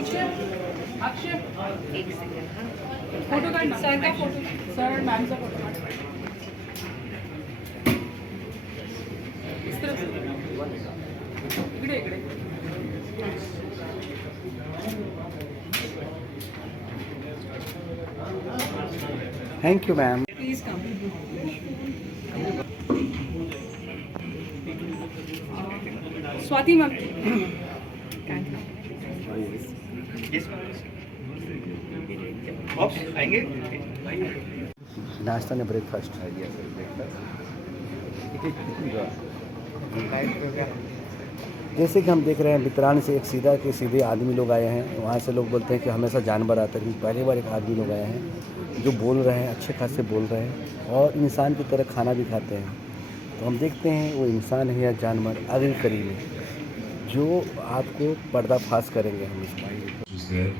अक्षय एक सेकंड हाँ फोटो काढ ना सर का फोटो सर मॅमचा फोटो काढ इस तरफ से. इकडे इकडे thank you ma'am. Please come Swati मैम आएंगे नाश्ता ने ब्रेकफास्ट. जैसे कि हम देख रहे हैं बितरान से एक सीधे आदमी लोग आए हैं. वहाँ से लोग बोलते हैं कि हमेशा जानवर आते हैं. पहली बार एक आदमी लोग आए हैं जो बोल रहे हैं, अच्छे खासे बोल रहे हैं और इंसान की तरह खाना भी खाते हैं. तो हम देखते हैं वो इंसान है या जानवर अगले करीब जो आपको पर्दाफाश करेंगे हम इसमें.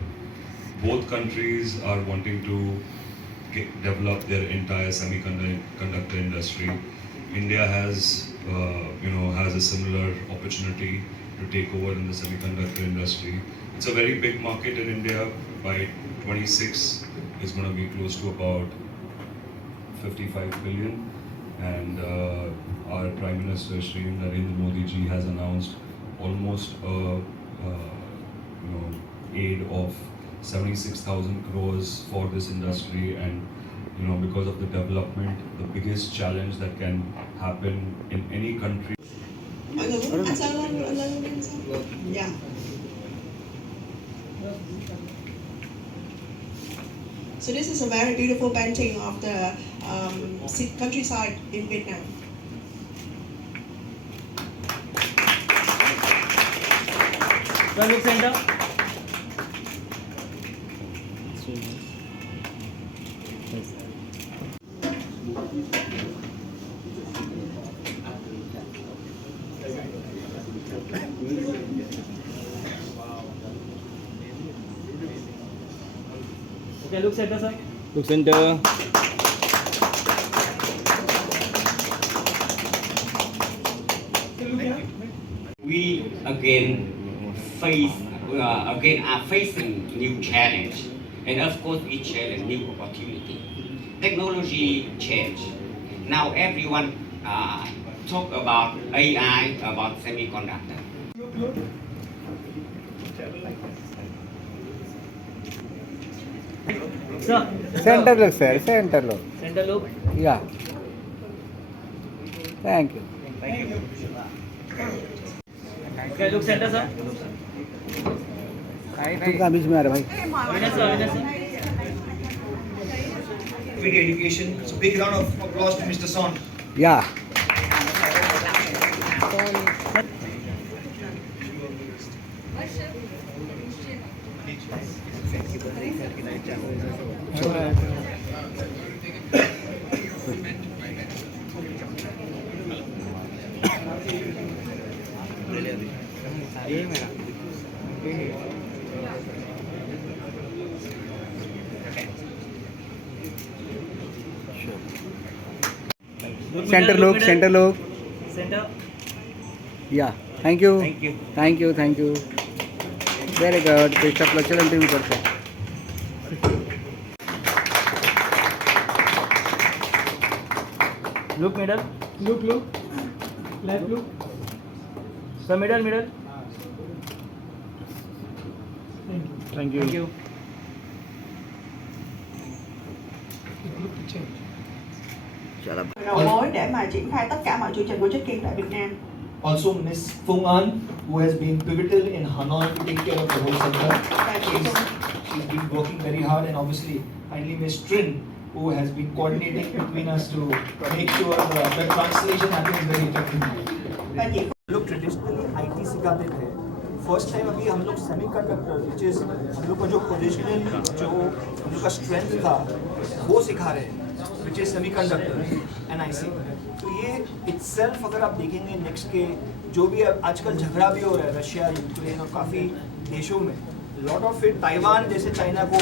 Both countries are wanting to develop their entire semiconductor industry. India has, has a similar opportunity to take over in the semiconductor industry. It's a very big market in India. By 26, it's going to be close to about 55 billion. And our Prime Minister Shri Narendra Modi ji has announced almost aid of 76,000 crores for this industry, and because of the development, the biggest challenge that can happen in any country. Yeah. So this is a very beautiful painting of the countryside in Vietnam. look center. Okay, look center, sir. Look center. We again are facing new challenge, and of course we challenge new opportunity. Technology change. Now everyone talk about AI, about semiconductor. Sir. Center look, sir. Center look. Center look. Yeah. Thank you. Thank you. Okay, look center, sir. तुम कहाँ बीच में आ रहे भाई? Winner, sir. Winner, sir. Video education. So big round of applause to Mr. Son. Yeah. Center look, center look. Center. Yeah. Thank you. Thank you. Thank you. Thank you. Very good. Best of luck. चलो इंटरव्यू करते हैं. Look middle. look left look Sir, middle. Thank you. Thank you. Đầu mối để mà triển khai tất cả mọi chương trình của Check-in tại Việt Nam. Also Miss Fung An, who has been pivotal in Hanoi to take care of the whole center. She's been working very hard, and obviously finally Miss Trin, who has been coordinating between us to make sure the translation happens very effectively. लोग traditionally IT सिखाते थे. First time अभी हम लोग semiconductor which is हम लोग का जो ओरिजिनल जो हम लोग का स्ट्रेंथ था वो सिखा रहे हैं, विच इज सेमीकंडक्टर एनआईसी. तो ये इटसेल्फ अगर आप देखेंगे नेक्स्ट के जो भी आजकल झगड़ा भी हो रहा है रशिया यूक्रेन और काफ़ी देशों में, लॉट ऑफ इट ताइवान जैसे चाइना को,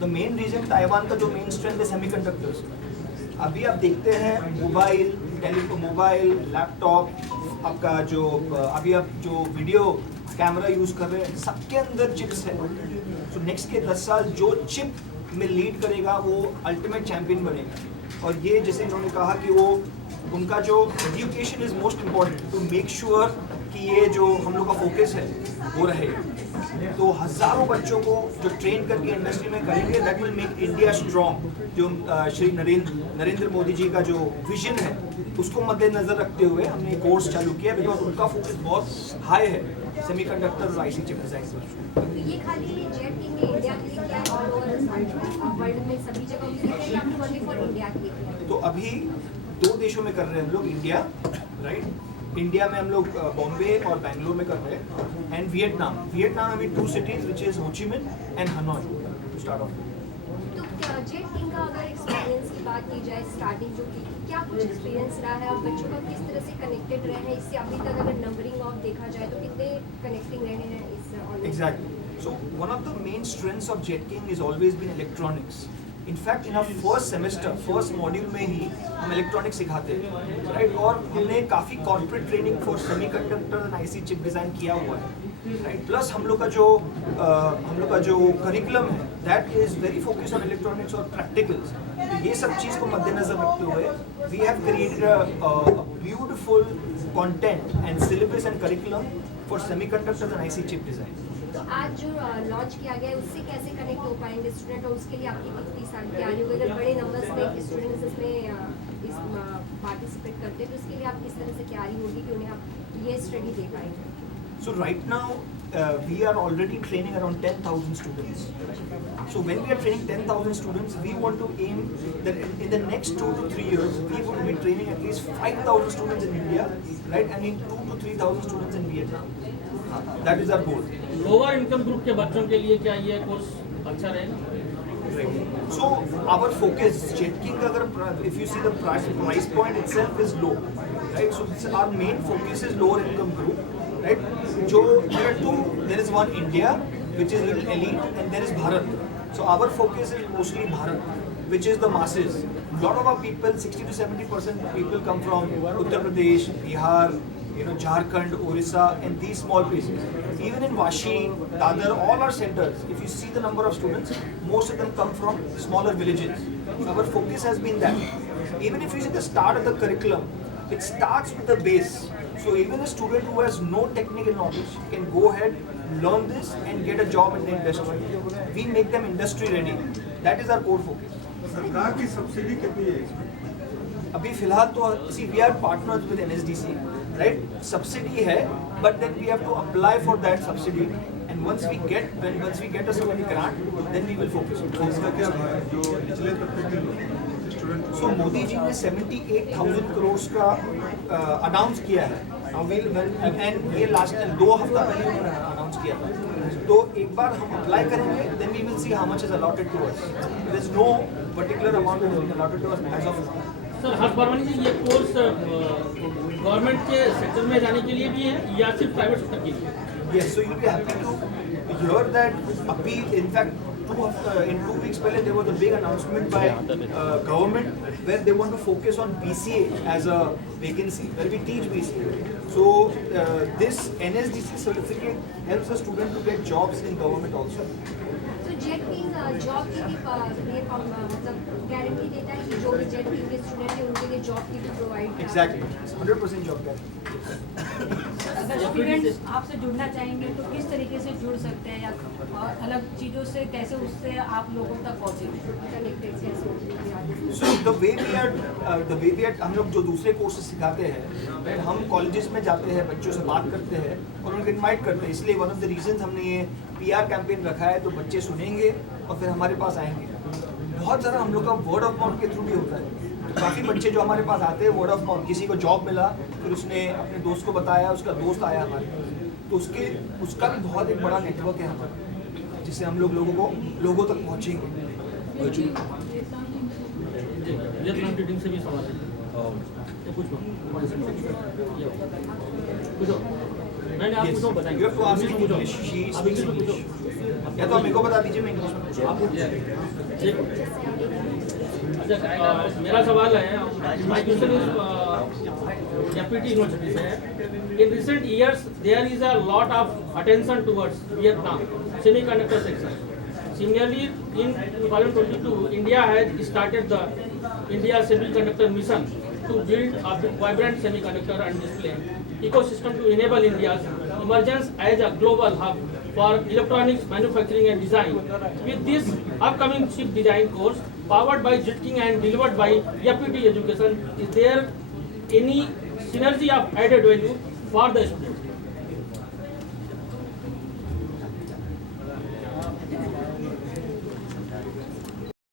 द मेन रीजन ताइवान का जो मेन स्ट्रेंथ है सेमीकंडक्टर्स. अभी आप देखते हैं मोबाइल लैपटॉप आपका जो अभी आप जो वीडियो कैमरा यूज़ कर रहे हैं, सबके अंदर चिप्स है। सो नेक्स्ट के 10 साल जो चिप में लीड करेगा वो अल्टीमेट चैम्पियन बनेगा। और ये जैसे इन्होंने कहा कि वो उनका जो education is most important to make sure कि ये जो हम लोग का फोकस है वो रहे। तो हज़ारों बच्चों को जो ट्रेन करके इंडस्ट्री में करेंगे, that will make India strong. जो श्री नरेंद्र मोदी जी का जो विजन है उसको मद्देनजर रखते हुए हमने कोर्स चालू किया, बिकॉज उनका फोकस बहुत हाई है सेमीकंडक्टर और आईसी चिप डिजाइन पर। तो ये खाली जेट किंग ने इंडिया के लिए किया है और वर्ल्ड में सभी जगह के लिए या फिर ओनली फॉर इंडिया के लिए? तो अभी 2 देशों में कर रहे हैं हम लोग, इंडिया, राइट, इंडिया में हम लोग बॉम्बे और बैंगलोर में कर रहे हैं, एंड वियतनाम में 2 सिटीज विच is Ho Chi Minh and Hanoi to start off. तो जेट किंग का अगर एक्सपीरियंस की बात की जाए, स्टार्टिंग जो की क्या कुछ एक्सपीरियंस रहा है और बच्चों का किस तरह से कनेक्टेड रहे हैं इससे अभी तक? अगर नंबरिंग ऑफ देखा जाए तो कितने कनेक्टिंग रहे हैं इस? Exactly. So one of the main strengths of Jet King has always been electronics. In fact, in our first semester, first module में ही हम इलेक्ट्रॉनिक्स सिखाते हैं, राइट? और हमने काफ़ी corporate training for semiconductor and IC chip design किया हुआ है, राइट? प्लस हम लोग का जो करिकुलम है that is very focus on electronics और प्रैक्टिकल्स। तो ये सब चीज़ को मद्देनजर रखते हुए we have created a beautiful content and syllabus and curriculum for semiconductor and IC chip design. तो आज जो लॉन्च किया गया है उससे कैसे कनेक्ट हो पाएंगे स्टूडेंट, और उसके लिए आपकी कितनी साल तैयारी होगी? अगर बड़े नंबर्स में स्टूडेंट्स इसमें पार्टिसिपेट करते हैं तो उसके लिए आप किस तरह से तैयारी होगी कि उन्हें आप ये स्टडी दे पाएंगे? So right now we are already training around 10,000 students. So when we are training 10,000 students, we want to aim that in the next 2 to 3 years we will be training at least 5,000 students in India, right, and in 2 to 3,000 students in Vietnam. That is our goal. Lower income group के बच्चों के लिए क्या ये कोर्स अच्छा रहेगा? So our focus, Jet King, if you see the price point itself is low, right? So our main focus is lower income group, right? So there is one India, which is little elite, and there is Bharat. So our focus is mostly Bharat, which is the masses. A lot of our people, 60 to 70% people come from Uttar Pradesh, Bihar, Jharkhand, Orissa, and these small places. Even in Vashi, Dadar, all our centers, if you see the number of students, most of them come from smaller villages. So our focus has been that. Even if you see the start of the curriculum, it starts with the base. So even a student who has no technical knowledge can go ahead, learn this, and get a job in the industry. We make them industry ready. That is our core focus. सरकार की सब्सिडी कितनी है इसमें? अभी फिलहाल तो we are partners with NSDC, right? Subsidy है, but then we have to apply for that subsidy, and once we get a certain grant, then we will focus on it. इसका क्या जो निचले तबके के स्टूडेंट? So मोदी जी ने 78,000 करोड़ का अनाउंस किया है, and ये लास्ट 2 हफ्ता पहले उन्होंने अनाउंस किया था। तो एक बार हम अप्लाई करेंगे, then we will see how much is allotted to us. There is no particular amount that has been allotted to us as of now. Sir Harsh Varman ji, ये कोर्स गवर्नमेंट के सेक्टर में जाने के लिए भी है या सिर्फ प्राइवेट सेक्टर के लिए? Yes, so you'll be happy to hear that Abhi, in fact, in 2 weeks पहले there was a big announcement by government where they want to focus on BCA as a vacancy, where we teach BCA. So this NSDC certificate helps a student to get jobs in government also. तो jet king job की भी मतलब गारंटी देता है कि जो भी jet king के स्टूडेंट हैं उनके लिए जॉब की भी प्रोवाइड? Exactly, 100% job guarantee. अगर स्टूडेंट्स आपसे जुड़ना चाहेंगे तो किस तरीके से जुड़ सकते हैं, या अलग चीज़ों से कैसे उससे आप लोगों तक पहुँचेंगे, कनेक्टेड कैसे? So the way we are हम लोग जो दूसरे कोर्सेज सिखाते हैं, हम कॉलेजेस में जाते हैं, बच्चों से बात करते हैं और उनको इनवाइट करते हैं। इसलिए वन ऑफ द रीजंस हमने ये PR कैंपेन रखा है, तो बच्चे सुनेंगे और फिर हमारे पास आएंगे। बहुत ज़्यादा हम लोग का वर्ड ऑफ माउथ के थ्रू भी होता है, तो काफ़ी बच्चे जो हमारे पास आते हैं वर्ड ऑफ माउथ, किसी को जॉब मिला फिर उसने अपने दोस्त को बताया, उसका दोस्त आया हमारे पास, तो उसका भी बहुत एक बड़ा नेटवर्क है हमारा, जिससे हम लोग लोगों तक पहुँचेंगे। वियतनाम की टीम से भी सवाल है, पूछो नहीं आप पूछो, बताएंगे। You have to ask in English. She speaks English. या तो आप मेरे को बता दीजिए, मैं इंग्लिश में पूछूँ। आप अच्छा, मेरा सवाल है, my question is FPT university से। In recent years there is a lot of attention towards Vietnam semiconductor sector. Similarly, in 2022, India has started the India Semiconductor Mission to build a vibrant semiconductor and display ecosystem to enable India's emergence as a global hub for electronics manufacturing and design. With this upcoming chip design course powered by JITKING and delivered by FPT Education, is there any synergy of added value for the students?